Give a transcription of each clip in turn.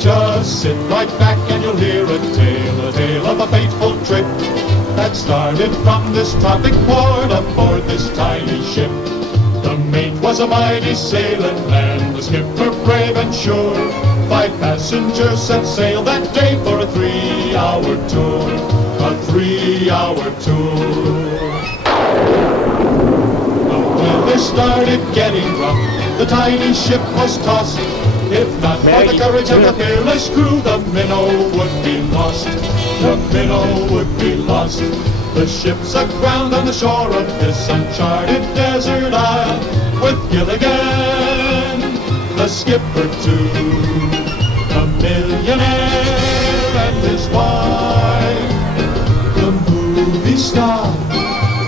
Just sit right back and you'll hear a tale of a fateful trip that started from this tropic port aboard this tiny ship. The mate was a mighty sailing man, the skipper brave and sure. 5 passengers set sail that day for a 3-hour tour, a 3-hour tour. The weather started getting rough, the tiny ship was tossed. If not for the courage of the fearless crew, the minnow would be lost. The minnow would be lost. The ship's aground on the shore of this uncharted desert isle, with Gilligan, the skipper too, a millionaire and his wife, the movie star,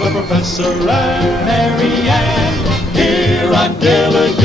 the professor and Mary Ann, here on Gilligan.